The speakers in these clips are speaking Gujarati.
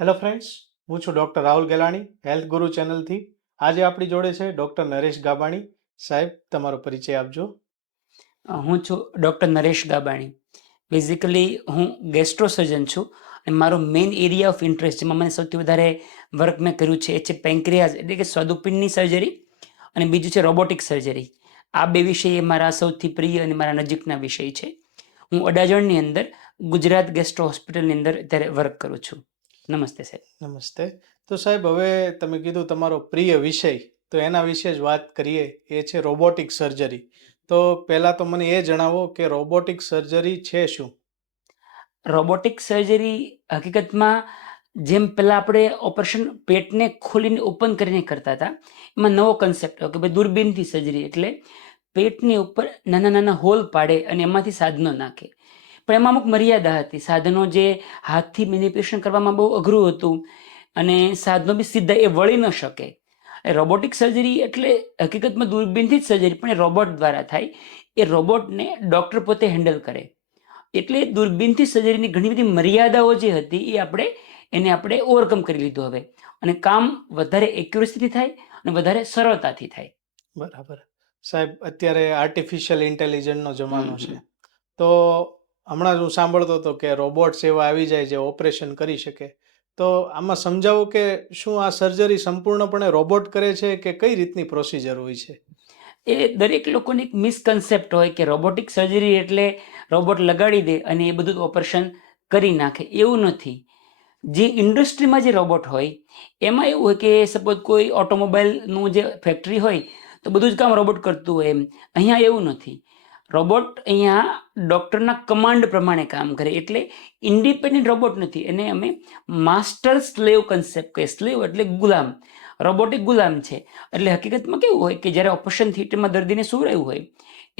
હેલો ફ્રેન્ડ્સ, હું છું ડૉક્ટર રાહુલ ગેલાણી, હેલ્થ ગુરુ ચેનલથી. આજે આપણી જોડે છે ડૉક્ટર નરેશ ગાબાણી. સાહેબ, તમારો પરિચય આપજો. હું છું ડૉક્ટર નરેશ ગાબાણી. બેઝિકલી હું ગેસ્ટ્રો સર્જન છું અને મારો મેઇન એરિયા ઓફ ઇન્ટરેસ્ટ જેમાં મને સૌથી વધારે વર્ક મેં કર્યું છે એ છે પેન્ક્રિયાઝ એટલે કે સ્વાદુપિંડની સર્જરી અને બીજું છે રોબોટિક સર્જરી. આ બે વિષય એ મારા સૌથી પ્રિય અને મારા નજીકના વિષય છે. હું અડાજણની અંદર ગુજરાત ગેસ્ટ્રો હોસ્પિટલની અંદર અત્યારે વર્ક કરું છું. નમસ્તે સાહેબ. નમસ્તે. તો સાહેબ, હવે તમે કીધું તમારો પ્રિય વિષય, તો એના વિશે જ વાત કરીએ. એ છે રોબોટિક સર્જરી. તો પહેલાં તો મને એ જણાવો કે રોબોટિક સર્જરી છે શું? રોબોટિક સર્જરી હકીકતમાં જેમ પહેલાં આપણે ઓપરેશન પેટને ખોલીને ઓપન કરીને કરતા હતા, એમાં નવો કન્સેપ્ટ કે ભાઈ દૂરબીનથી સર્જરી એટલે પેટની ઉપર નાના નાના હોલ પાડે અને એમાંથી સાધનો નાખે. પણ એમાં અમુક મર્યાદા હતી. સાધનો જે હાથથી મેનિપ્યુલેશન કરવામાં બહુ અઘરું હતું અને સાધનો બી સીધા એ વળી ન શકે. રોબોટિક સર્જરી એટલે હકીકતમાં દૂરબીનથી જ સર્જરી પણ એ રોબોટ દ્વારા થાય. એ રોબોટને ડૉક્ટર પોતે હેન્ડલ કરે. એટલે દૂરબીનથી સર્જરીની ઘણી બધી મર્યાદાઓ જે હતી એ આપણે ઓવરકમ કરી લીધું હવે, અને કામ વધારે એક્યુરેસીથી થાય અને વધારે સરળતાથી થાય. બરાબર. સાહેબ, અત્યારે આર્ટિફિશિયલ ઇન્ટેલિજન્સનો જમાનો છે. હમ. તો હમણાં જ હું સાંભળતો હતો કે રોબોટ્સ એવા આવી જાય જે ઓપરેશન કરી શકે. તો આમાં સમજાવો કે શું આ સર્જરી સંપૂર્ણપણે રોબોટ કરે છે કે કઈ રીતની પ્રોસિજર હોય છે? એ દરેક લોકોને એક મિસકન્સેપ્ટ હોય કે રોબોટિક સર્જરી એટલે રોબોટ લગાડી દે અને એ બધું ઓપરેશન કરી નાખે. એવું નથી. જે ઇન્ડસ્ટ્રીમાં જે રોબોટ હોય એમાં એવું હોય કે સપોઝ કોઈ ઓટોમોબાઈલનું જે ફેક્ટરી હોય તો બધું જ કામ રોબોટ કરતું હોય એમ. અહીંયા એવું નથી. રોબોટ અહીંયા ડૉક્ટરના કમાન્ડ પ્રમાણે કામ કરે એટલે ઇન્ડિપેન્ડન્ટ રોબોટ નથી. એને અમે માસ્ટર સ્લેવ કન્સેપ્ટ કહીએ. સ્લેવ એટલે ગુલામ. રોબોટિક ગુલામ છે. એટલે હકીકતમાં કેવું હોય કે જ્યારે ઓપરેશન થિયેટરમાં દર્દીને સુવડાવ્યું હોય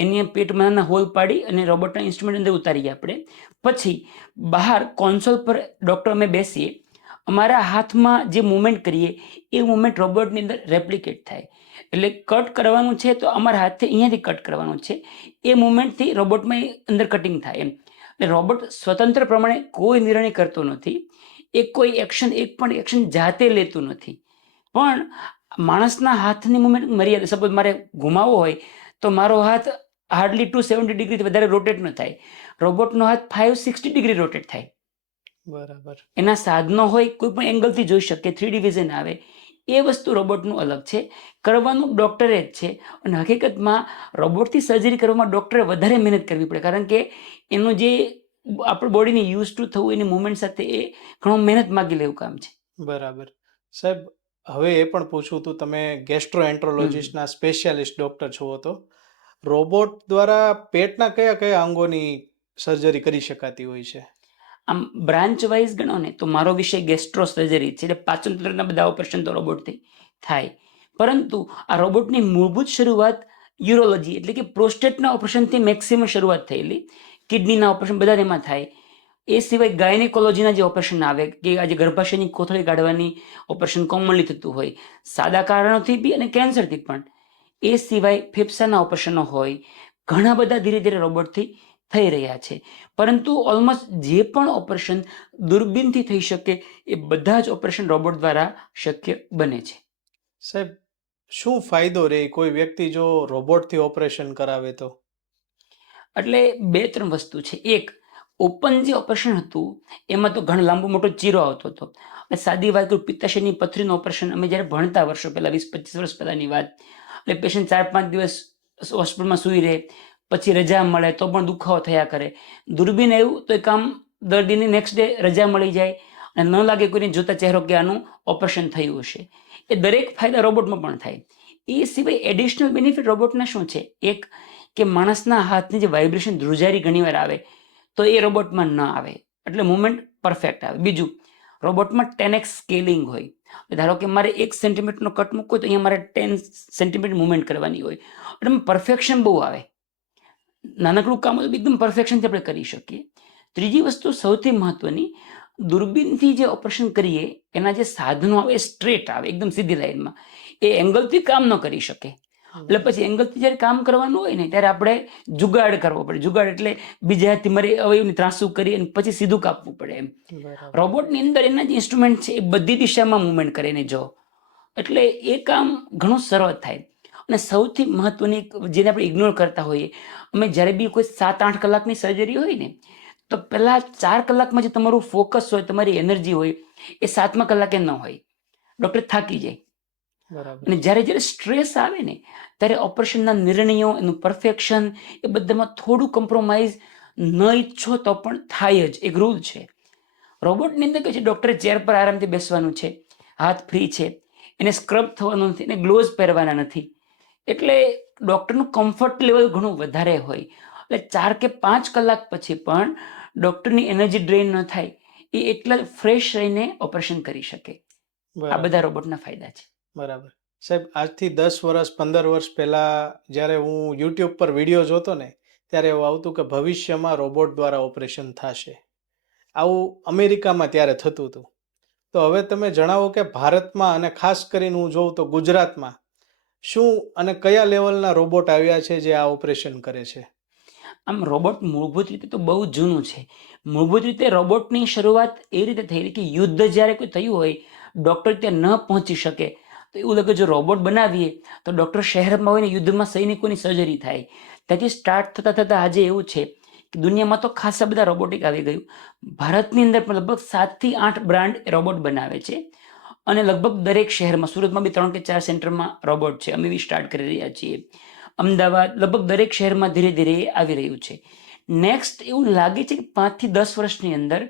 એની પેટમાં નાના હોલ પાડી અને રોબોટના ઇન્સ્ટ્રુમેન્ટ અંદર ઉતારીએ આપણે. પછી બહાર કોન્સોલ પર ડૉક્ટર અમે બેસીએ, અમારા હાથમાં જે મુવમેન્ટ કરીએ એ મુવમેન્ટ રોબોટની અંદર રેપ્લિકેટ થાય. એટલે કટ કરવાનું છે તો અમારા હાથથી અહીંયાથી કટ કરવાનું છે. એ મુવમેન્ટથી રોબોટમાં અંદર કટિંગ થાય એમ. એટલે રોબોટ સ્વતંત્ર પ્રમાણે કોઈ નિર્ણય કરતો નથી. એ કોઈ એક્શન એક પણ એક્શન જાતે લેતું નથી. પણ માણસના હાથની મુવમેન્ટ મર્યાદા. સપોઝ મારે ઘુમાવવો હોય તો મારો હાથ હાર્ડલી 270 ડિગ્રીથી વધારે રોટેટ ન થાય. રોબોટનો હાથ 560 ડિગ્રી રોટેટ થાય. બરાબર. એના સાધનો હોય કોઈ પણ એંગલથી જોઈ શકે, 3D વિઝન આવે. એ વસ્તુ રોબોટનું અલગ છે. કરવાનું ડૉક્ટરે જ છે. અને હકીકતમાં રોબોટથી સર્જરી કરવામાં ડૉક્ટરે વધારે મહેનત કરવી પડે, કારણ કે એનું જે આપણા બોડીને યુઝ ટુ થવું એની મુવમેન્ટ સાથે એ ઘણો મહેનત માગી લેવું કામ છે. બરાબર. સાહેબ, હવે એ પણ પૂછવું હતું, તમે ગેસ્ટ્રોએન્ટ્રોલોજિસ્ટના સ્પેશિયાલિસ્ટ ડૉક્ટર છો, તો રોબોટ દ્વારા પેટના કયા કયા અંગોની સર્જરી કરી શકાતી હોય છે? આમ બ્રાન્ચ વાઇઝ ગણો ને તો મારો વિષય ગેસ્ટ્રો સર્જરી છે. એટલે પાચનતંત્રના બધા ઓપરેશન તો રોબોટથી થાય. પરંતુ આ રોબોટની મૂળભૂત શરૂઆત યુરોલોજી એટલે કે પ્રોસ્ટેટના ઓપરેશનથી મેક્સિમમ શરૂઆત થયેલી. કિડનીના ઓપરેશન બધા એમાં થાય. એ સિવાય ગાયનેકોલોજીના જે ઓપરેશન આવે કે આજે ગર્ભાશયની કોથળી કાઢવાની ઓપરેશન કોમનલી થતું હોય, સાદા કારણોથી બી અને કેન્સરથી પણ. એ સિવાય ફેફસાના ઓપરેશનો હોય, ઘણા બધા ધીરે ધીરે રોબોટથી થઈ રહ્યા છે. પરંતુ ઓલમોસ્ટ જે પણ ઓપરેશન દૂરબીનથી થઈ શકે એ બધા જ ઓપરેશન રોબોટ દ્વારા શક્ય બને છે. સાહેબ, શું ફાયદો રહે કોઈ વ્યક્તિ જો રોબોટથી ઓપરેશન કરાવે તો? એટલે 2-3 વસ્તુ છે. એક, ઓપન જે ઓપરેશન હતું એમાં તો ઘણો લાંબો મોટો ચીરો આવતો હતો. અને સાદી વાત કરું, પિત્તાશયની પથરીનું ઓપરેશન અમે જ્યારે ભણતા વર્ષો પહેલાં, 20-25 વર્ષ પહેલાંની વાત, એટલે પેશન્ટ 4-5 દિવસ હોસ્પિટલમાં સૂઈ રહે, પછી રજા મળે તો પણ દુખાવો થયા કરે. દૂરબીન આવ્યું તો એ કામ દર્દીને નેક્સ્ટ ડે રજા મળી જાય અને ન લાગે કોઈને જોતા ચહેરો કે આનું ઓપરેશન થયું હશે. એ દરેક ફાયદા રોબોટમાં પણ થાય. એ સિવાય એડિશનલ બેનિફિટ રોબોટના શું છે? એક, કે માણસના હાથની જે વાઇબ્રેશન ધ્રુજારી ઘણીવાર આવે તો એ રોબોટમાં ન આવે. એટલે મુવમેન્ટ પરફેક્ટ આવે. બીજું, રોબોટમાં 10x સ્કેલિંગ હોય. ધારો કે મારે 1 સેન્ટીમીટરનો કટ મૂકવો હોય તો અહીંયા મારે 10 સેન્ટીમીટર મુવમેન્ટ કરવાની હોય. એટલે પરફેક્શન બહુ આવે. નાનકડું કામ હોય તો એકદમ પરફેક્શનથી આપણે કરી શકીએ. ત્રીજી વસ્તુ સૌથી મહત્વની, દૂરબીનથી જે ઓપરેશન કરીએ એના જે સાધનો આવે એ સ્ટ્રેટ આવે, એકદમ સીધી લાઈનમાં. એ એંગલથી કામ ન કરી શકે. એટલે પછી એંગલથી જ્યારે કામ કરવાનું હોય ને ત્યારે આપણે જુગાડ કરવો પડે. જુગાડ એટલે બીજા હાથથી મારી અવયવને ત્રાંસુ કરી અને પછી સીધું કાપવું પડે એમ. બરાબર. રોબોટની અંદર એના જે ઇન્સ્ટ્રુમેન્ટ છે એ બધી દિશામાં મૂવમેન્ટ કરે ને જો, એટલે એ કામ ઘણું સરળ થાય. અને સૌથી મહત્વની એક જેને આપણે ઇગ્નોર કરતા હોઈએ, અમે જ્યારે બી કોઈ 7-8 કલાકની સર્જરી હોય ને, તો પહેલા 4 કલાકમાં જે તમારું ફોકસ હોય, તમારી એનર્જી હોય, એ 7મા કલાકે ન હોય. ડૉક્ટર થાકી જાય. બરાબર. અને જ્યારે જ્યારે સ્ટ્રેસ આવે ને ત્યારે ઓપરેશનના નિર્ણયો, એનું પરફેક્શન, એ બધામાં થોડું કોમ્પ્રોમાઇઝ ન ઈચ્છો તો પણ થાય જ. એક રૂલ છે. રોબોટની અંદર કહે છે ડૉક્ટરે ચેર પર આરામથી બેસવાનું છે, હાથ ફ્રી છે, એને સ્ક્રબ થવાનું નથી, એને ગ્લોવ્સ પહેરવાના નથી. એટલે ડૉક્ટરનું કમ્ફર્ટ લેવલ ઘણું વધારે હોય. એટલે 4 કે 5 કલાક પછી પણ ડૉક્ટરની એનર્જી ડ્રેઇન ન થાય, એ એટલા ફ્રેશ રહીને ઓપરેશન કરી શકે. આ બરાબર. બધા રોબોટના ફાયદા છે. બરાબર. સાહેબ, આજથી 10 વર્ષ 15 વર્ષ પહેલાં જ્યારે હું યુટ્યુબ પર વિડીયો જોતો ને, ત્યારે એવું આવતું કે ભવિષ્યમાં રોબોટ દ્વારા ઓપરેશન થશે. આવું અમેરિકામાં ત્યારે થતું હતું. તો હવે તમે જણાવો કે ભારતમાં અને ખાસ કરીને હું જોઉં તો ગુજરાતમાં શું અને કયા લેવલના રોબોટ આવ્યા છે જે આ ઓપરેશન કરે છે? આમ રોબોટ મૂળભૂત રીતે તો બહુ જૂનું છે. મૂળભૂત રીતે રોબોટની શરૂઆત એ રીતે થયેલી કે યુદ્ધ જ્યારે કોઈ થયું હોય, ડૉક્ટર ત્યાં ન પહોંચી શકે, તો એવું લાગે જો રોબોટ બનાવીએ તો ડૉક્ટર શહેરમાં હોય ને યુદ્ધમાં સૈનિકોની સર્જરી થાય. ત્યાંથી સ્ટાર્ટ થતાં થતાં આજે એવું છે કે દુનિયામાં તો ખાસા બધા રોબોટિક આવી ગયું. ભારતની અંદર પણ લગભગ 7થી 8 બ્રાન્ડ રોબોટ બનાવે છે. અને લગભગ દરેક શહેરમાં, સુરતમાં બી 3 કે 4 સેન્ટરમાં રોબોટ છે. અમે બી સ્ટાર્ટ કરી રહ્યા છીએ. અમદાવાદ, લગભગ દરેક શહેરમાં ધીરે ધીરે એ આવી રહ્યું છે. નેક્સ્ટ એવું લાગે છે કે 5 થી 10 વર્ષની અંદર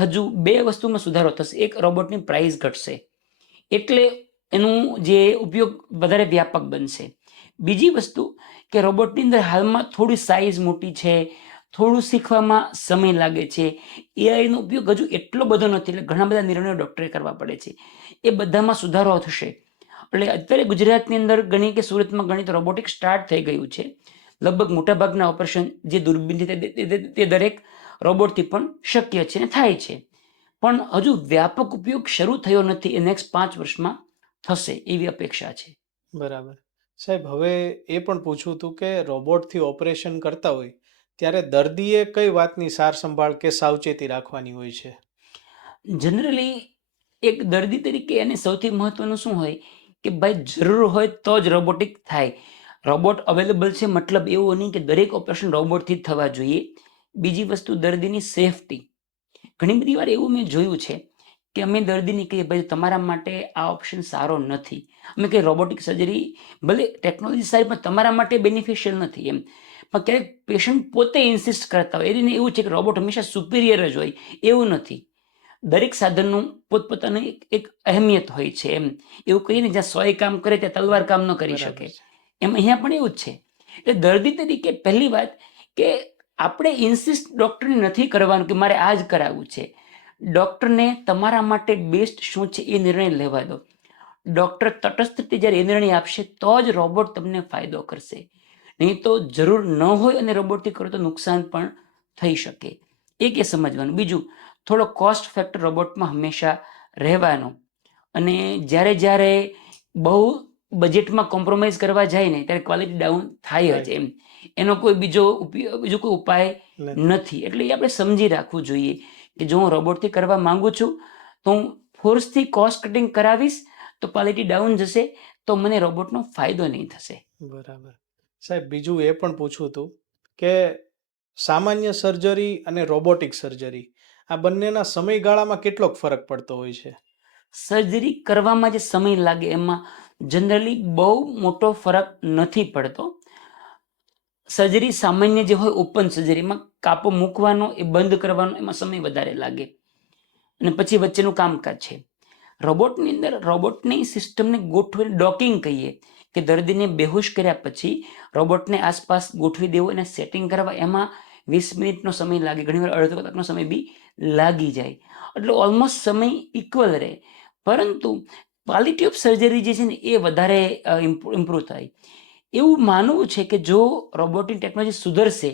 હજુ 2 વસ્તુમાં સુધારો થશે. એક, રોબોટની પ્રાઇસ ઘટશે, એટલે એનું જે ઉપયોગ વધારે વ્યાપક બનશે. બીજી વસ્તુ કે રોબોટની અંદર હાલમાં થોડી સાઇઝ મોટી છે, થોડું શીખવામાં સમય લાગે છે, એઆઈનો ઉપયોગ હજુ એટલો બધો નથી, એટલે ઘણા બધા નિર્ણયો ડૉક્ટરે કરવા પડે છે. એ બધામાં સુધારો થશે. એટલે અત્યારે ગુજરાતની અંદર ગણી કે સુરતમાં ગણી તો રોબોટિક સ્ટાર્ટ થઈ ગયું છે. લગભગ મોટાભાગના ઓપરેશન જે દૂરબીનથી તે દરેક રોબોટથી પણ શક્ય છે અને થાય છે. પણ હજુ વ્યાપક ઉપયોગ શરૂ થયો નથી. એ નેક્સ્ટ 5 વર્ષમાં થશે એવી અપેક્ષા છે. બરાબર. સાહેબ, હવે એ પણ પૂછવું હતું કે રોબોટથી ઓપરેશન કરતા હોય ત્યારે દર્દીએ કઈ વાતની સાર સંભાળ કે સાવચેતી રાખવાની હોય છે? જનરલી એક દર્દી તરીકે એને સૌથી મહત્વનું શું હોય કે ભાઈ જરૂર હોય તો જ રોબોટિક થાય. રોબોટ અવેલેબલ છે મતલબ એવું નહીં કે દરેક ઓપરેશન રોબોટથી જ થવા જોઈએ. બીજી વસ્તુ, દર્દીની સેફટી. ઘણી બધી વાર એવું મેં જોયું છે કે અમે દર્દીને કહીએ ભાઈ તમારા માટે આ ઓપ્શન સારો નથી. અમે કહીએ રોબોટિક સર્જરી ભલે ટેકનોલોજી સારી પણ તમારા માટે બેનિફિશિયલ નથી એમ. પણ ક્યારેક પેશન્ટ પોતે ઇન્સિસ્ટ કરતા હોય, એને એવું છે કે રોબોટ હંમેશા સુપિરિયર જ હોય. એવું નથી. દરેક સાધનનું પોતપોતાની એક અહેમિયત હોય છે એમ. એવું કહીએ ને જ્યાં 100 કામ કરે ત્યાં તલવાર કામ ન કરી બરાબર શકે, છે. એમ અહીંયા પણ એવું જ છે. એટલે દર્દી તરીકે પહેલી વાત કે આપણે ઇન્સિસ્ટ ડૉક્ટરને નથી કરવાનું કે મારે આ જ કરાવવું છે. ડૉક્ટરને તમારા માટે બેસ્ટ શું છે એ નિર્ણય લેવા દો. ડૉક્ટર તટસ્થ રીતે જ્યારે એ નિર્ણય આપશે તો જ રોબોટ તમને ફાયદો કરશે. નહીં તો જરૂર ન હોય અને રોબોટથી કરો તો નુકસાન પણ થઈ શકે. એક એ સમજવાનું. બીજું, થોડો કોસ્ટ ફેક્ટર રોબોટમાં હંમેશા રહેવાનો. અને જ્યારે જ્યારે બહુ બજેટમાં કોમ્પ્રોમાઇઝ કરવા જાય ને ત્યારે ક્વોલિટી ડાઉન થાય જ એમ. એનો કોઈ બીજો કોઈ ઉપાય નથી. નથી. એટલે એ આપણે સમજી રાખવું જોઈએ કે જો હું રોબોટથી કરવા માંગુ છું તો હું ફોર્સથી કોસ્ટ કટિંગ કરાવીશ તો ક્વોલિટી ડાઉન જશે, તો મને રોબોટનો ફાયદો નહીં થશે. બરાબર. સાહેબ, બીજું એ પણ પૂછવું હતું કે સામાન્ય સર્જરી અને રોબોટિક સર્જરી આ બંનેના સમયગાળામાં કેટલોક ફરક પડતો હોય છે? સર્જરી કરવામાં જે સમય લાગે એમાં જનરલી બહુ મોટો ફરક નથી પડતો. સર્જરી સામાન્ય જે હોય ઓપન સર્જરીમાં કાપો મૂકવાનો, એ બંધ કરવાનો, એમાં સમય વધારે લાગે અને પછી વચ્ચેનું કામકાજ છે. રોબોટની અંદર રોબોટની સિસ્ટમને ગોઠવીને ડોકિંગ કહીએ કે દર્દીને બેહોશ કર્યા પછી રોબોટને આસપાસ ગોઠવી દેવો અને સેટિંગ કરવા, એમાં 20 મિનિટનો સમય લાગે, ઘણીવાર અડધો કલાકનો સમય બી લાગી જાય. એટલે ઓલમોસ્ટ સમય ઇક્વલ રહે. પરંતુ ક્વોલિટી ઓફ સર્જરી જે છે ને એ વધારે ઇમ્પ્રૂવ થાય. એવું માનવું છે કે જો રોબોટિક ટેકનોલોજી સુધરશે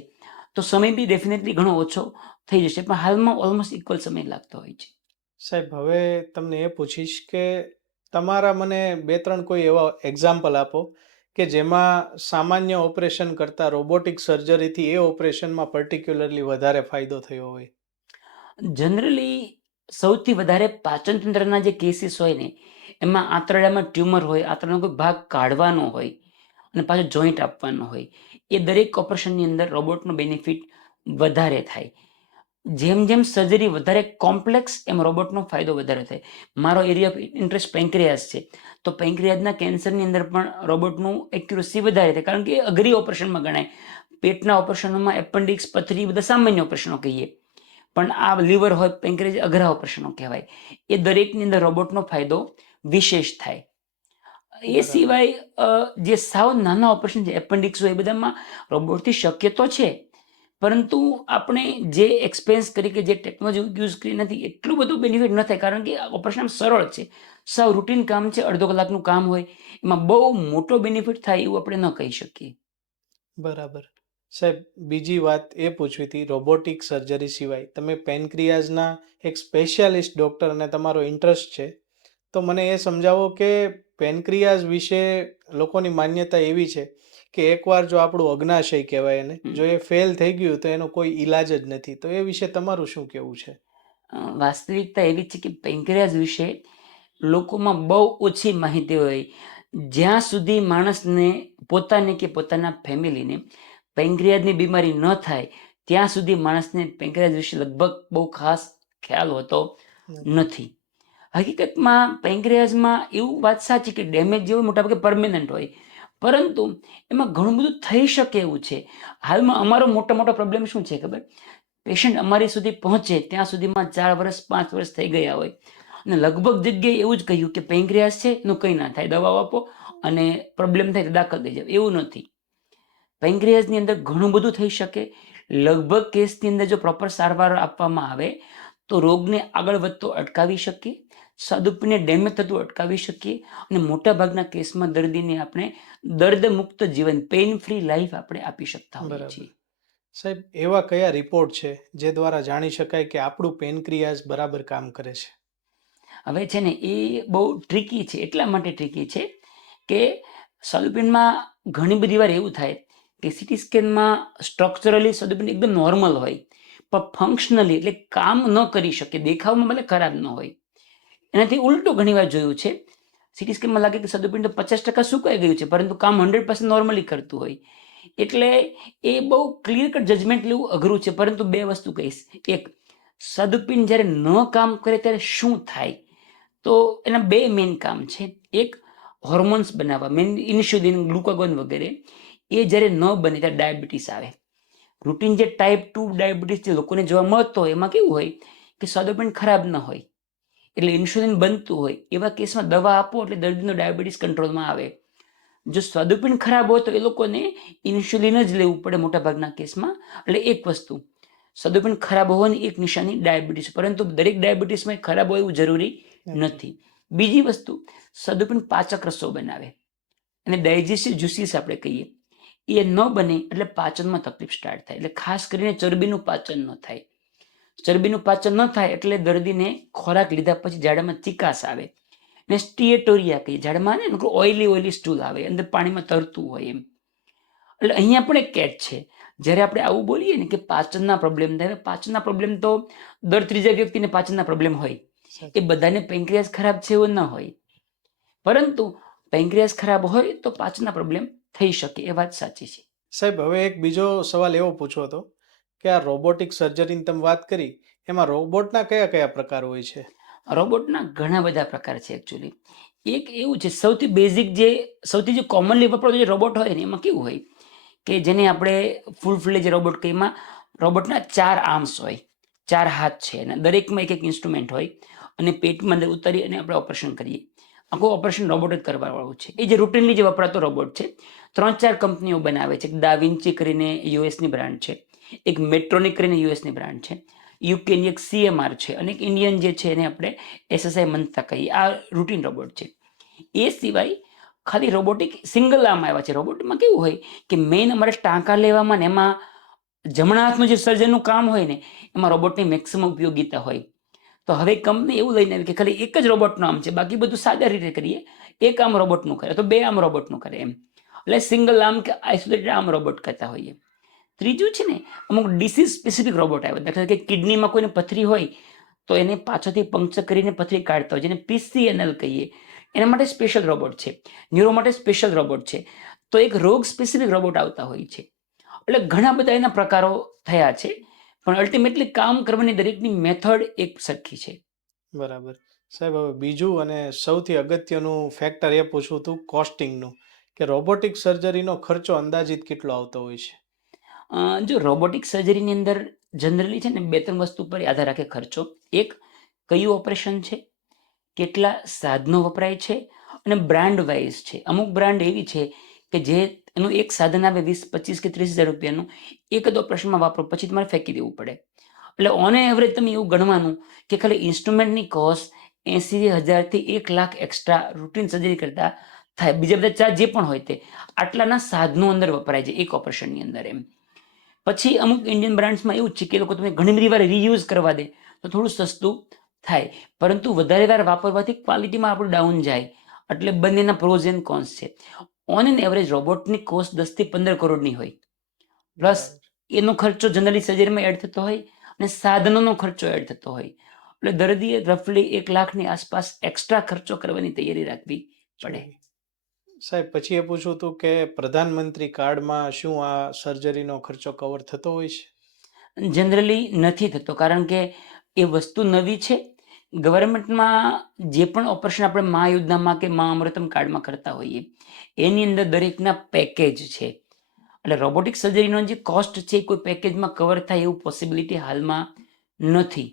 તો સમય બી ડેફિનેટલી ઘણો ઓછો થઈ જશે, પણ હાલમાં ઓલમોસ્ટ ઇક્વલ સમય લાગતો હોય છે. સાહેબ, હવે તમને એ પૂછીશ કે તમારા મને 2-3 કોઈ એવા એક્ઝામ્પલ આપો કે જેમાં સામાન્ય ઓપરેશન કરતાં રોબોટિક સર્જરીથી એ ઓપરેશનમાં પર્ટિક્યુલરલી વધારે ફાયદો થયો હોય? જનરલી સૌથી વધારે પાચન તંત્રના જે કેસીસ હોય ને એમાં આંતરડામાં ટ્યુમર હોય, આંતરડાનો કોઈ ભાગ કાઢવાનો હોય અને પાછો જોઈન્ટ આપવાનો હોય, એ દરેક ઓપરેશનની અંદર રોબોટનો બેનિફિટ વધારે થાય. જેમ જેમ સર્જરી વધારે કોમ્પ્લેક્સ એમ રોબોટનો ફાયદો વધારે થાય. મારો એરિયા ઓફ ઇન્ટરેસ્ટ પેન્ક્રિયાસ છે, તો પેન્ક્રિયાસના કેન્સરની અંદર પણ રોબોટનું એક્યુરસી વધારે થાય, કારણ કે એ અઘરી ઓપરેશનમાં ગણાય. પેટના ઓપરેશનોમાં એપેન્ડિક્સ, પથરી બધા સામાન્ય ઓપરેશનો કહીએ, પણ આ લીવર હોય, પેન્ક્રિયાસ અઘરા ઓપરેશનો કહેવાય. એ દરેકની અંદર રોબોટનો ફાયદો વિશેષ થાય. એ બરાબર. સિવાય જે સાવ નાના ઓપરેશન છે, એપેન્ડિક્સ હોય, એ બધામાં રોબોટથી શક્ય તો છે, પરંતુ આપણે જે એક્સપેન્સ કરી કે જે ટેકનોલોજી યુઝ કરી નથી, એટલું બધું બેનિફિટ ન થાય, કારણ કે ઓપરેશન આમ સરળ છે, સાવ રૂટીન કામ છે, અડધો કલાકનું કામ હોય, એમાં બહુ મોટો બેનિફિટ થાય એવું આપણે ન કહી શકીએ. બરાબર. સાહેબ, બીજી વાત એ પૂછવી હતી, રોબોટિક સર્જરી સિવાય તમે પેનક્રિયાઝના એક સ્પેશિયાલિસ્ટ ડૉક્ટર અને તમારો ઇન્ટરેસ્ટ છે, તો મને એ સમજાવો કે પેનક્રિયાઝ વિશે લોકોની માન્યતા એવી છે કે એકવાર જો આપણું અગ્નાશય કહેવાય એને, જો એ ફેલ થઈ ગયું તો એનો કોઈ ઈલાજ જ નથી. તો એ વિશે તમારું શું કહેવું છે? વાસ્તવિકતા એવી છે કે પેન્ક્રિયાઝ વિશે લોકોમાં બહુ ઓછી માહિતી હોય. જ્યાં સુધી માણસને પોતાને કે પોતાના ફેમિલીને પેન્ક્રિયાઝની બીમારી ન થાય, ત્યાં સુધી માણસને પેન્ક્રિયાઝ વિશે લગભગ બહુ ખાસ ખ્યાલ હોતો નથી. હકીકતમાં પેન્ક્રિયાઝમાં એવું વાત સાચી કે ડેમેજ જેવું મોટાભાગે પરમેનન્ટ હોય, પરંતુ એમાં ઘણું બધું થઈ શકે એવું છે. હાલમાં અમારો મોટો પ્રોબ્લેમ શું છે ખબર? પેશન્ટ અમારી સુધી પહોંચે ત્યાં સુધીમાં 4 વર્ષ 5 વર્ષ થઈ ગયા હોય, અને લગભગ જગ્યાએ એવું જ કહ્યું કે પેન્ક્રિયાસ છે, એનું કંઈ ના થાય, દવાઓ આપો અને પ્રોબ્લેમ થાય તો દાખલ થઈ જાવ. એવું નથી. પેન્ક્રિયાસની અંદર ઘણું બધું થઈ શકે. લગભગ કેસની અંદર જો પ્રોપર સારવાર આપવામાં આવે તો રોગને આગળ વધતો અટકાવી શકીએ, સદુપયોગને ડેમેજ થતું અટકાવી શકીએ, અને મોટાભાગના કેસમાં દર્દીને આપણે દર્દમુક્ત જીવન, પેઇન ફ્રી લાઈફ આપણે આપી શકતા હોઈએ બરાબર. છીએ. સાહેબ, એવા કયા રિપોર્ટ છે જે દ્વારા જાણી શકાય કે આપણું પેનક્રિયાઝ બરાબર કામ કરે છે? હવે છે ને, એ બહુ ટ્રિકી છે. એટલા માટે ટ્રિકી છે કે સ્વાદુપિંડમાં ઘણી બધી વાર એવું થાય કે સીટી સ્કેનમાં સ્ટ્રક્ચરલી સ્વાદુપિંડ એકદમ નોર્મલ હોય, પણ ફંક્શનલી એટલે કામ ન કરી શકે, દેખાવમાં ભલે ખરાબ ન હોય. એનાથી ઉલટું ઘણી વાર જોયું છે. સીટી સ્કેનમાં લાગે કે સ્વાદુપિંડ 50% સુકાઈ ગયું છે, પરંતુ કામ 100% નોર્મલી કરતું હોય. એટલે એ બહુ ક્લિયર કટ જજમેન્ટ લેવું અઘરું છે. પરંતુ બે વસ્તુ કહીશ. એક, સ્વાદુપિંડ જ્યારે ન કામ કરે ત્યારે શું થાય, તો એના બે મેઇન કામ છે. એક, હોર્મોન્સ બનાવવા, મેઇન ઇન્સ્યુલિન, ગ્લુકાગોન વગેરે. એ જ્યારે ન બને ત્યારે ડાયાબિટીસ આવે. રૂટીન જે ટાઈપ 2 ડાયાબિટીસ જે લોકોને જોવા મળતો હોય, એમાં કેવું હોય કે સ્વાદુપિંડ ખરાબ ન હોય, એટલે ઇન્સ્યુલિન બનતું હોય. એવા કેસમાં દવા આપો એટલે દર્દીનો ડાયાબિટીસ કંટ્રોલમાં આવે. જો સ્વાદુપિંડ ખરાબ હોય તો એ લોકોને ઇન્સ્યુલિન જ લેવું પડે મોટાભાગના કેસમાં. એટલે એક વસ્તુ, સ્વાદુપિંડ ખરાબ હોવાની એક નિશાની ડાયાબિટીસ, પરંતુ દરેક ડાયાબિટીસમાં ખરાબ હોય એવું જરૂરી નથી. બીજી વસ્તુ, સ્વાદુપિંડ પાચક રસો બનાવે, અને ડાયજેસ્ટિવ જ્યુસીસ આપણે કહીએ, એ ન બને એટલે પાચનમાં તકલીફ સ્ટાર્ટ થાય. એટલે ખાસ કરીને ચરબીનું પાચન ન થાય. ચરબીનું પાચન ન થાય એટલે દર્દીને ખોરાક લીધા પછી ઝાડામાં ચિકાસ આવે, ને સ્ટીએટોરિયા કહીએ, ઝાડામાં ને ઓઇલી સ્ટૂલ આવે, અંદર પાણીમાં તરતું હોય એમ. એટલે અહીંયા પણ એક કેચ છે. જ્યારે આપણે આવું બોલીએ ને કે પાચનના પ્રોબ્લેમ થાય, પાચનના પ્રોબ્લેમ તો દર ત્રીજા વ્યક્તિને પાચનના પ્રોબ્લેમ હોય. એ બધાને પેન્ક્રિયાસ ખરાબ છે એવું ન હોય, પરંતુ પેન્ક્રિયાસ ખરાબ હોય તો પાચનના પ્રોબ્લેમ થઈ શકે. એ વાત સાચી છે. સાહેબ, હવે એક બીજો સવાલ એવો પૂછવો હતો કે આ રોબોટિક સર્જરીની તમે વાત કરી, એમાં રોબોટના કયા કયા પ્રકાર હોય છે? રોબોટના ઘણા બધા પ્રકાર છે એકચ્યુઅલી. એક એવું છે, સૌથી બેઝિક સૌથી કોમનલી વપરાતો જે રોબોટ હોય ને, એમાં કેવું હોય કે જેને આપણે ફૂલ ફ્લેજ રોબોટ કહીએ. એમાં રોબોટના 4 આર્મ્સ હોય, 4 હાથ છે, અને દરેકમાં એક ઇન્સ્ટ્રુમેન્ટ હોય, અને પેટમાં અંદર ઉતારી અને આપણે ઓપરેશન કરીએ. આખું ઓપરેશન રોબોટ જ કરવાવાળું છે. એ જે રૂટીનલી જે વપરાતો રોબોટ છે. 3-4 કંપનીઓ બનાવે છે. ડાવિન્ચી કરીને યુએસની બ્રાન્ડ છે, એક મેટ્રોનિક કરીને યુએસની બ્રાન્ડ છે, યુકેની એક CMR છે, અને એક ઇન્ડિયન જે છે એને આપણે SSI મંથતા કહીએ. આ રૂટીન રોબોટ છે. એ સિવાય ખાલી રોબોટિક સિંગલ આર્મ આવ્યા છે. રોબોટમાં કેવું હોય કે મેઇન અમારે ટાંકા લેવામાં ને એમાં જમણા હાથનું જે સર્જનનું કામ હોય ને, એમાં રોબોટની મેક્સિમમ ઉપયોગિતા હોય. તો હવે કંપની એવું લઈને આવી કે ખાલી એક જ રોબોટનું આમ છે, બાકી બધું સાદા રીતે કરીએ. એક આમ રોબોટનું કરે તો 2 આમ રોબોટનું કરે એમ. એટલે સિંગલ આર્મ કે આઇસોલેટેડ આર્મ રોબોટ કરતા હોઈએ. ત્રીજું છે ને, અમુક ડિસીઝ સ્પેસિફિક રોબોટ આવે. દાખલા તરીકે કિડનીમાં કોઈને પથરી હોય તો એને પાછળથી પંક્ચર કરીને પથરી કાઢતા હોય, જેને PCNL કહીએ. એના માટે સ્પેશિયલ રોબોટ છે. ન્યુરો માટે સ્પેશિયલ રોબોટ છે. તો એક રોગ સ્પેસિફિક રોબોટ આવતા હોય છે. એટલે ઘણા બધા એના પ્રકારો થયા છે, પણ અલ્ટિમેટલી કામ કરવાની દરેકની મેથડ એક સરખી છે. બરાબર. સાહેબ, હવે બીજું અને સૌથી અગત્યનું ફેક્ટર એ પૂછવું હતું કોસ્ટિંગનું, કે રોબોટિક સર્જરીનો ખર્ચો અંદાજિત કેટલો આવતો હોય છે? જો રોબોટિક સર્જરીની અંદર જનરલી છે ને 2-3 વસ્તુ પર આધાર રાખે ખર્ચો. એક, કયું ઓપરેશન છે, કેટલા સાધનો વપરાય છે, અને બ્રાન્ડ વાઇઝ છે. અમુક બ્રાન્ડ એવી છે કે જે એનું એક સાધન આવે 20, 25 કે 30 હજાર રૂપિયાનું, એક જ ઓપરેશનમાં વાપરો પછી તમારે ફેંકી દેવું પડે. એટલે ઓન એવરેજ તમે એવું ગણવાનું કે ખાલી ઇન્સ્ટ્રુમેન્ટની કોસ્ટ 80,000 થી 1 લાખ એક્સ્ટ્રા રૂટીન સર્જરી કરતા થાય. બીજા બધા ચાર્જ જે પણ હોય તે આટલાના સાધનો અંદર વપરાય છે એક ઓપરેશનની અંદર એમ. પછી અમુક ઇન્ડિયન બ્રાન્ડ્સમાં એવું જ છે કે એ લોકો તમે ઘણી બધી વાર રીયુઝ કરવા દે તો થોડું સસ્તું થાય, પરંતુ વધારે વાર વાપરવાથી ક્વોલિટીમાં આપણું ડાઉન જાય. એટલે બંનેના પ્રોઝ એન્ડ કોન્સ છે. ઓન એન એવરેજ રોબોટની કોસ્ટ 10 થી 15 કરોડની હોય, પ્લસ એનો ખર્ચો જનરલી સર્જરીમાં એડ થતો હોય અને સાધનોનો ખર્ચો એડ થતો હોય. એટલે દર્દીએ રફલી 1 લાખની આસપાસ એક્સ્ટ્રા ખર્ચો કરવાની તૈયારી રાખવી પડે. સાહેબ, પછી એ પૂછવું હતું કે પ્રધાનમંત્રી કાર્ડમાં શું આ સર્જરીનો ખર્ચો કવર થતો હોય છે? જનરલી નથી થતો, કારણ કે એ વસ્તુ નવી છે. ગવર્મેન્ટમાં જે પણ ઓપરેશન આપણે મા યોજનામાં કે મા અમૃતમ કાર્ડમાં કરતા હોઈએ એની અંદર દરેકના પેકેજ છે. એટલે રોબોટિક સર્જરીનો જે કોસ્ટ છે એ કોઈ પેકેજમાં કવર થાય એવું પોસિબિલિટી હાલમાં નથી.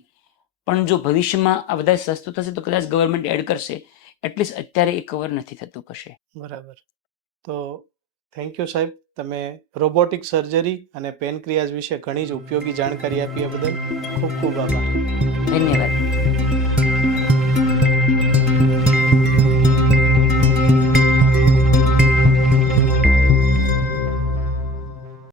પણ જો ભવિષ્યમાં આ વધારે સસ્તું થશે તો કદાચ ગવર્મેન્ટ એડ કરશે. એટલીસ્ટ અત્યારે એ કવર નથી થતું કશે. બરાબર. તો થેન્ક યુ સાહેબ, તમે રોબોટિક સર્જરી અને પેનક્રિયાઝ વિશે ઘણી જ ઉપયોગી જાણકારી આપી એ બદલ ખૂબ ખૂબ આભાર. ધન્યવાદ.